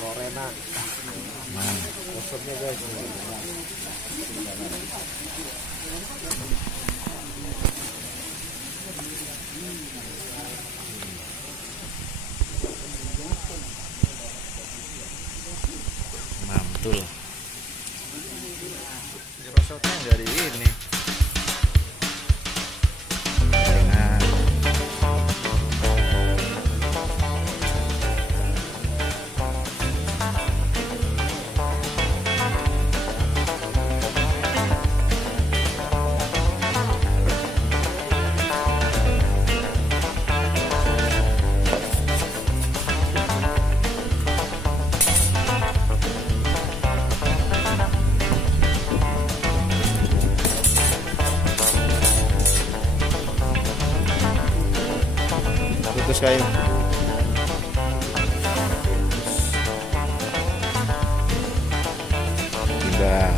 Lorena. Kosongnya guys. Mantul. Rosotnya dari ini. Putus kayu. Pindah.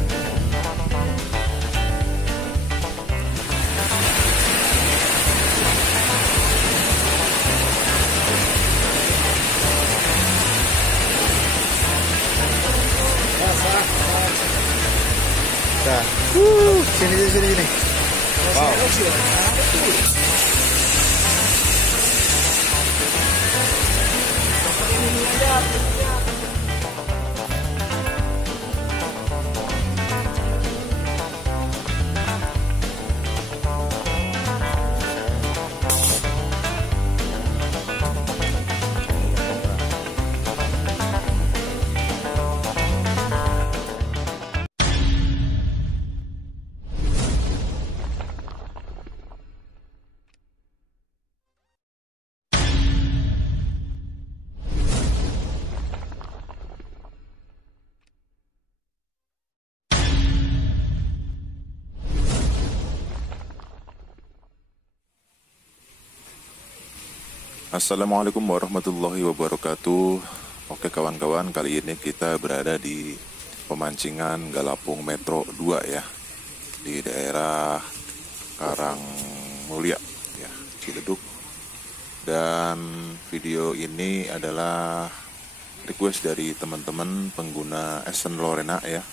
Nah, sini. Wow. Assalamualaikum warahmatullahi wabarakatuh. Oke kawan-kawan, kali ini kita berada di pemancingan Galapung Metro 2 ya, di daerah Karangmulia ya, Ciledug. Dan video ini adalah request dari teman-teman pengguna Esen Lorena ya,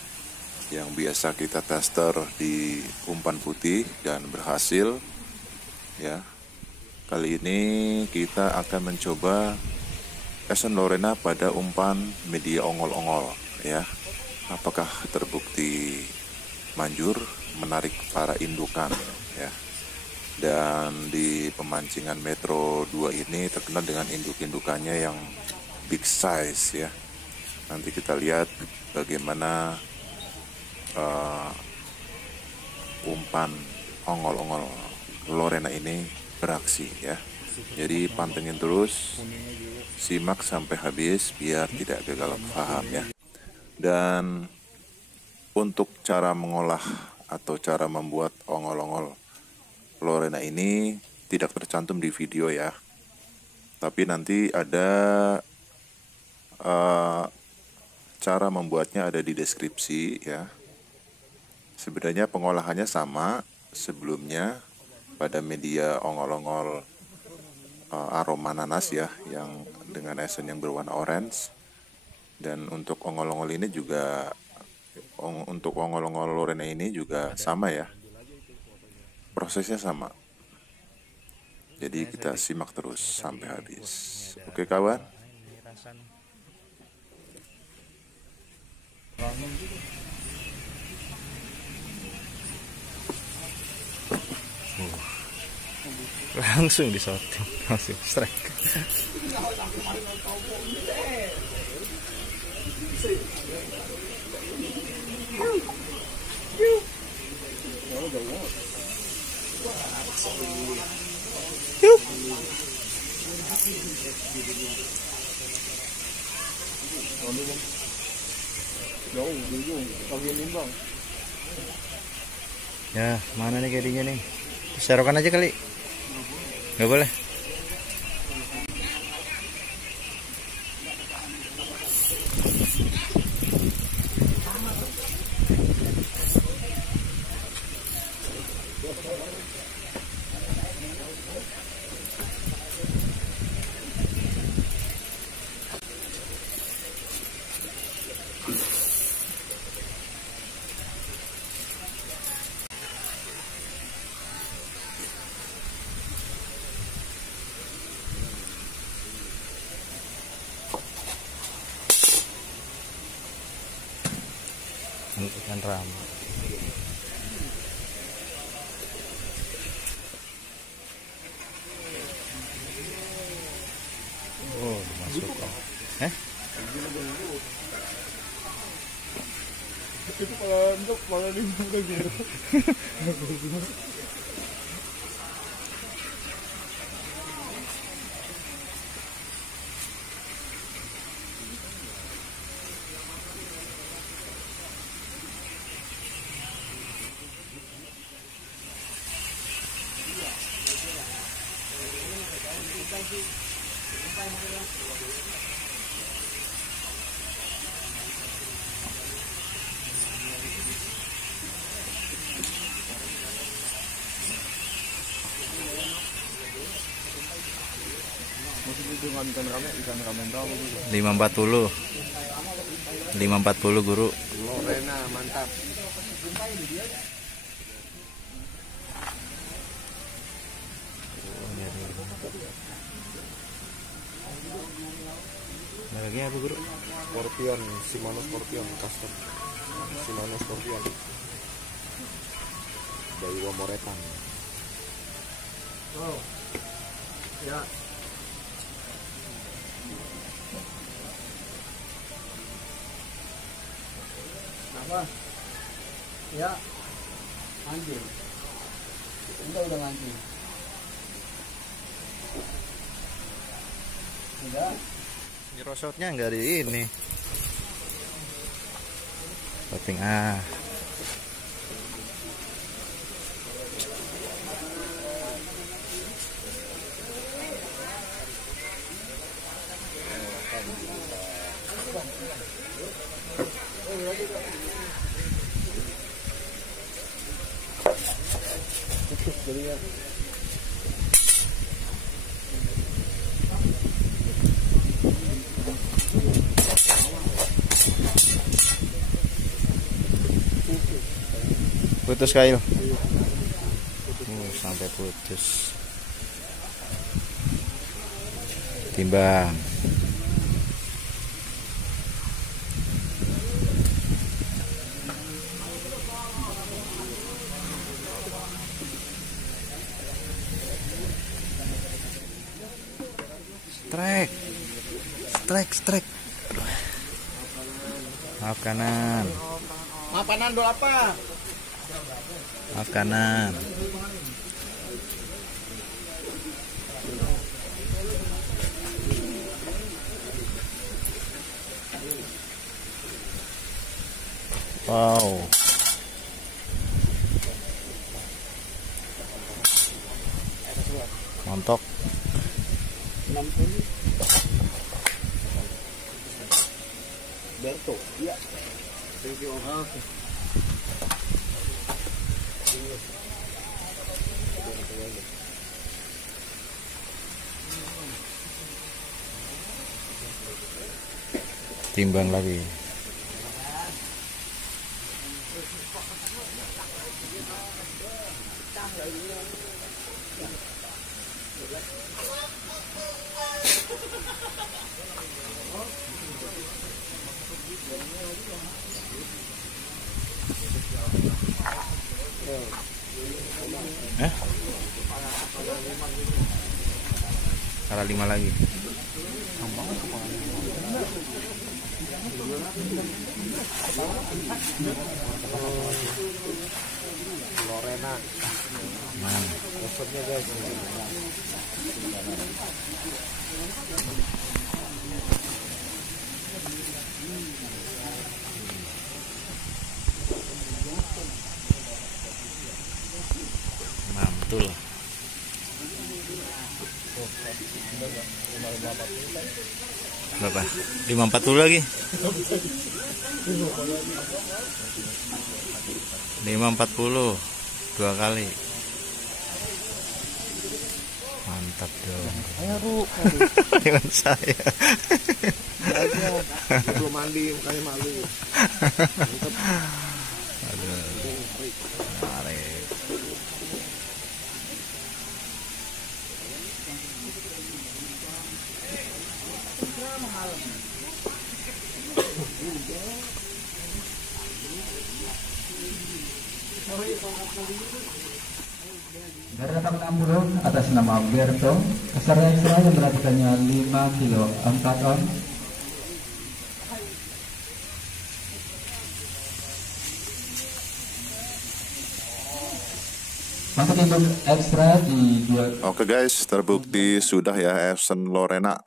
yang biasa kita tester di umpan putih dan berhasil ya. Kali ini kita akan mencoba Esen Lorena pada umpan media ongol-ongol ya. Apakah terbukti manjur menarik para indukan ya. Dan di pemancingan Metro 2 ini terkenal dengan induk-indukannya yang big size ya. Nanti kita lihat bagaimana umpan ongol-ongol Lorena ini beraksi ya. Jadi pantengin terus, simak sampai habis biar tidak gagal paham ya. Dan untuk cara mengolah atau cara membuat ongol-ongol Lorena ini tidak tercantum di video ya. Tapi nanti ada cara membuatnya ada di deskripsi ya. Sebenarnya pengolahannya sama sebelumnya pada media ongol-ongol aroma nanas ya, yang dengan esen yang berwarna orange. Dan untuk ongol-ongol ini juga, untuk ongol-ongol Lorena ini juga sama ya, prosesnya sama. Jadi kita simak terus sampai habis. Oke kawan. Langsung disorting, langsung strike. Ya, mana nih kayaknya nih? Serokan aja kali. Nggak boleh. ikan rama. Oh, masuk. Itu kalau untuk kalau di buka gitu. Ikan ramen berapa guru? 540. 540 guru. Lorena mantap. Lagi apa guru? Scorpion, Shimano Scorpion custom. Shimano Scorpion. Dari Wamoretan. Oh. Ya. Apa? Ya. Anjir. Udah ngancing. Udah. Nyerosotnya enggak di ini. Penting putus kail. Sampai putus. Timbang. Strike. Aduh. Maaf kanan. Maaf kanan dua apa? Maaf kanan. Wow. Montok. 60. Berto. Iya. Thank you. Oke. Timbang lagi. Kala 5 lagi. Lorena. Kosongnya guys. Mantul. Berapa? 540 lagi. 540 2 kali. Mantap dong. Ayo Bu. Dengan saya. Belum mandi mukanya malu. Mantap. Aduh. Menarik. Garapak 60 atas nama Berto, peserta ekstra yang berat badannya 5 kilo 4 on. Untuk induk ekstra di 2. Oke guys, terbukti sudah ya Esen Lorena.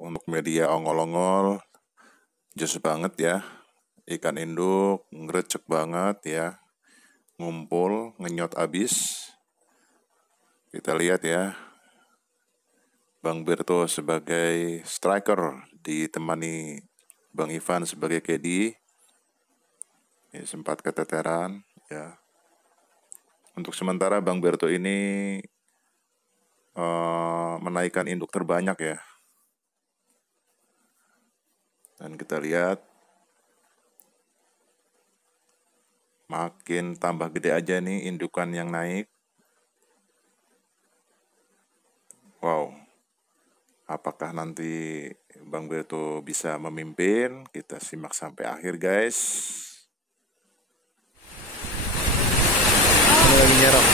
Untuk media ongol-ongol, jos banget ya. Ikan induk, ngerecek banget ya. Ngumpul, ngenyot abis. Kita lihat ya, Bang Berto sebagai striker ditemani Bang Ivan sebagai caddy. Ini sempat keteteran ya. Untuk sementara Bang Berto ini menaikkan induk terbanyak ya. Dan kita lihat makin tambah gede aja nih indukan yang naik. Wow, apakah nanti Bang Berto bisa memimpin? Kita simak sampai akhir guys. Ini lagi nyerok.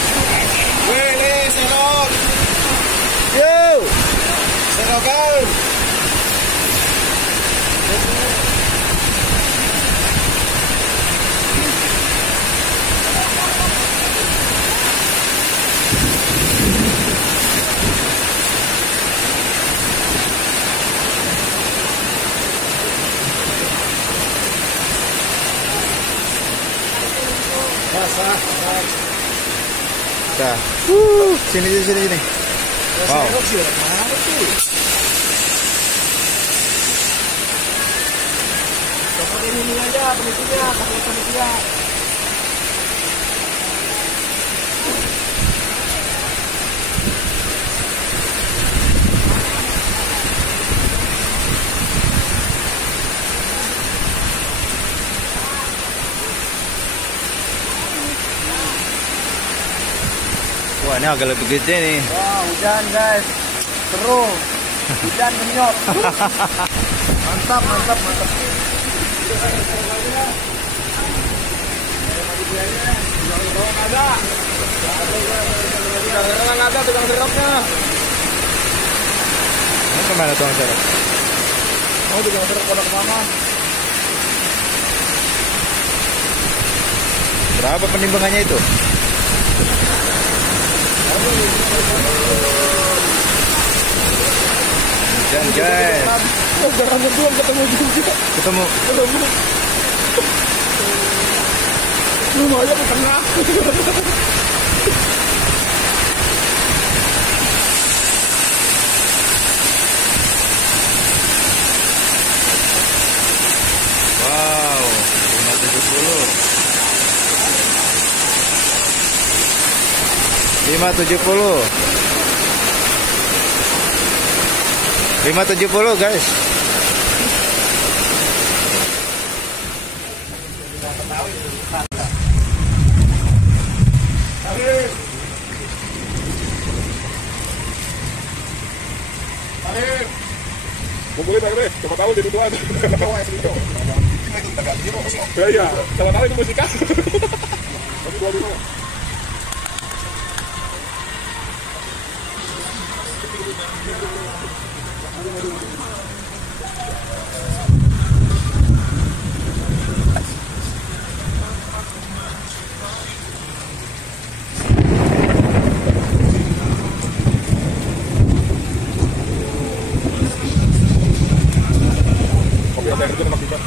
Wih, serok. Yo! Serokan. Dah. Sini. Wow. Ini aja penitinya, pakai penitia. Wah, ini agak lebih gede nih. Wah, hujan guys. Seru. Hujan menyot. Mantap. Ada tukang seroknya. Ini kemana tukang serok? Oh, tukang serok pada kemana? Berapa penimbangannya itu? Jangan. Garangnya belum ketemu juga. Ketemu. Lumayan di tengah. Wow, 570. 570 guys. Kumpulin aja deh, siapa tahu jadi tuan. Iya, siapa tahu itu musika. Tapi 25. Kopi ada yang kerja enak juga.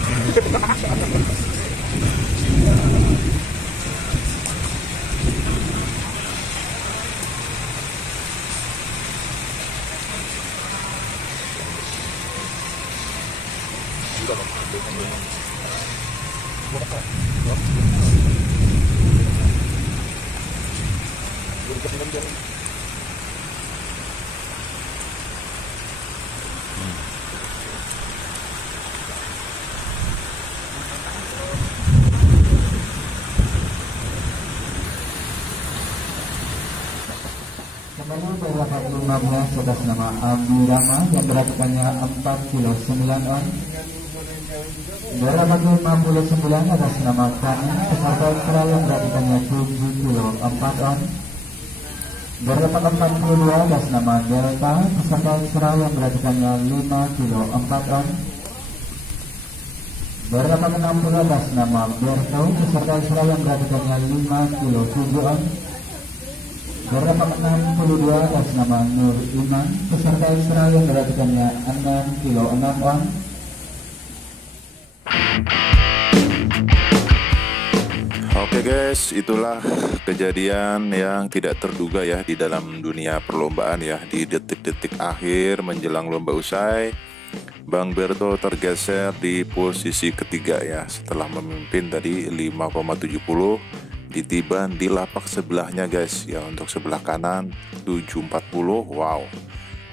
Kembali pada 15 atas nama Abu Rama yang berat badannya 4 kilo 9 on. Berapa 59 atas nama Kani peserta ekstra yang beratnya 7 kilo 4 on. Berapa 42 atas nama Delta peserta ekstra yang beratnya 5 kilo 4 on. Berapa 60 atas nama Berto peserta ekstra yang beratnya 5 kilo 7 on. Berapa 62 atas nama Nur Iman peserta ekstra yang beratnya 6 kilo 6 on. Oke guys, itulah kejadian yang tidak terduga ya di dalam dunia perlombaan ya. Di detik-detik akhir menjelang lomba usai, Bang Berto tergeser di posisi ketiga ya. Setelah memimpin tadi 5,70, ditiban di lapak sebelahnya guys ya. Untuk sebelah kanan 7,40, wow.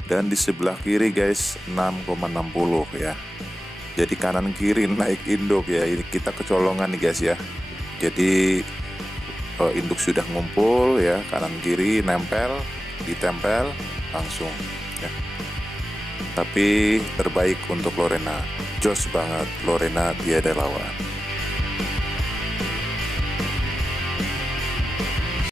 Dan di sebelah kiri guys 6,60 ya. Jadi kanan kiri naik induk ya. Ini kita kecolongan nih guys ya. Jadi induk sudah ngumpul ya, kanan kiri nempel, ditempel langsung ya. Tapi terbaik untuk Lorena, jos banget, Lorena tiada lawan.